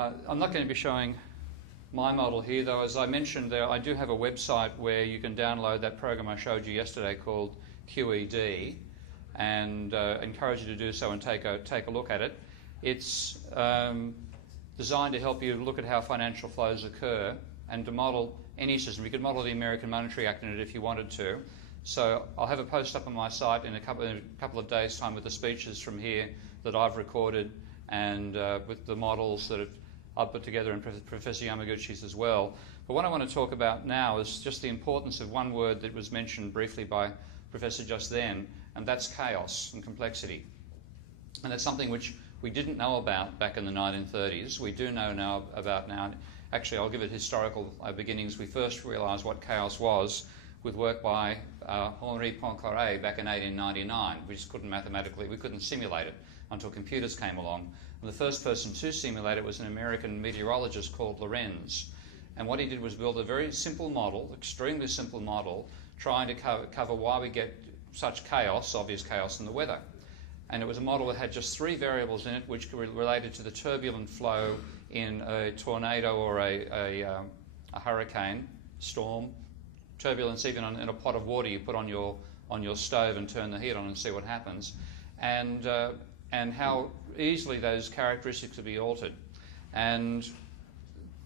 I'm not going to be showing my model here, though. As I mentioned there, I do have a website where you can download that program I showed you yesterday called QED, and encourage you to do so and take a look at it. It's designed to help you look at how financial flows occur and to model any system. You could model the American Monetary Act in it if you wanted to. So I'll have a post up on my site in a couple of days' time with the speeches from here that I've recorded, and with the models that I've put together, and Professor Yamaguchi's as well. But what I want to talk about now is just the importance of one word that was mentioned briefly by Professor just then, and that's chaos and complexity. And that's something which we didn't know about back in the 1930s. We do know now about now. Actually, I'll give it historical beginnings. We first realised what chaos was with work by Henri Poincaré back in 1899. We just couldn't simulate it until computers came along. And the first person to simulate it was an American meteorologist called Lorenz. And what he did was build a very simple model, extremely simple model, trying to cover why we get such chaos, obvious chaos in the weather. And it was a model that had just 3 variables in it, which were related to the turbulent flow in a tornado or a hurricane, storm, turbulence even in a pot of water you put on your stove and turn the heat on and see what happens, and how easily those characteristics could be altered. And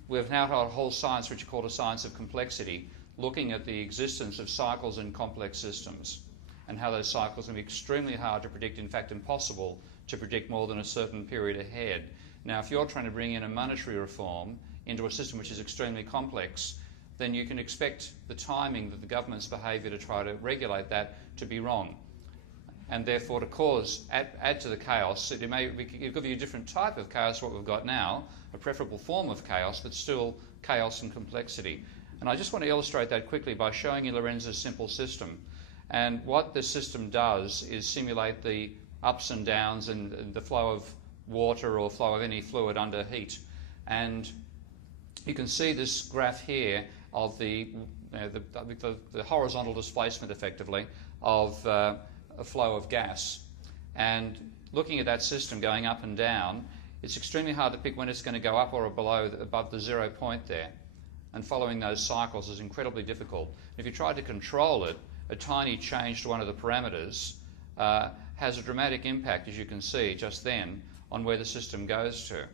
we've now got a whole science which is called a science of complexity, looking at the existence of cycles in complex systems and how those cycles can be extremely hard to predict, in fact impossible to predict more than a certain period ahead. Now, if you're trying to bring in a monetary reform into a system which is extremely complex, then you can expect the timing of the government's behaviour to try to regulate that to be wrong. And therefore to add to the chaos. It could be a different type of chaos, what we've got now, a preferable form of chaos, but still chaos and complexity. And I just want to illustrate that quickly by showing you Lorenz's simple system. And what this system does is simulate the ups and downs and the flow of water or flow of any fluid under heat. And you can see this graph here of the horizontal displacement, effectively, of a flow of gas. And looking at that system going up and down, it's extremely hard to pick when it's going to go up or above the 0 point there. And following those cycles is incredibly difficult. If you try to control it, a tiny change to one of the parameters has a dramatic impact, as you can see just then, on where the system goes to.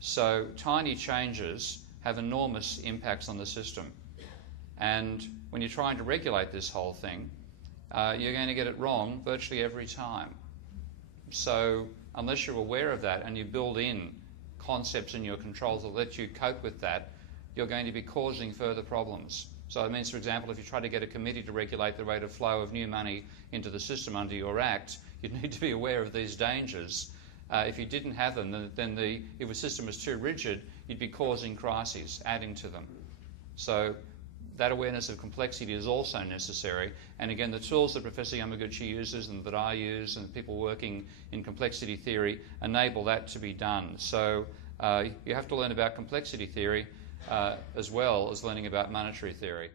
So tiny changes have enormous impacts on the system. And when you're trying to regulate this whole thing, you're going to get it wrong virtually every time. So unless you're aware of that and you build in concepts in your controls that let you cope with that, you're going to be causing further problems. So it means, for example, if you try to get a committee to regulate the rate of flow of new money into the system under your Act, you'd need to be aware of these dangers. If you didn't have them, then if a system was too rigid, you'd be causing crises, adding to them. So that awareness of complexity is also necessary. And again, the tools that Professor Yamaguchi uses and that I use and people working in complexity theory enable that to be done. So you have to learn about complexity theory as well as learning about monetary theory.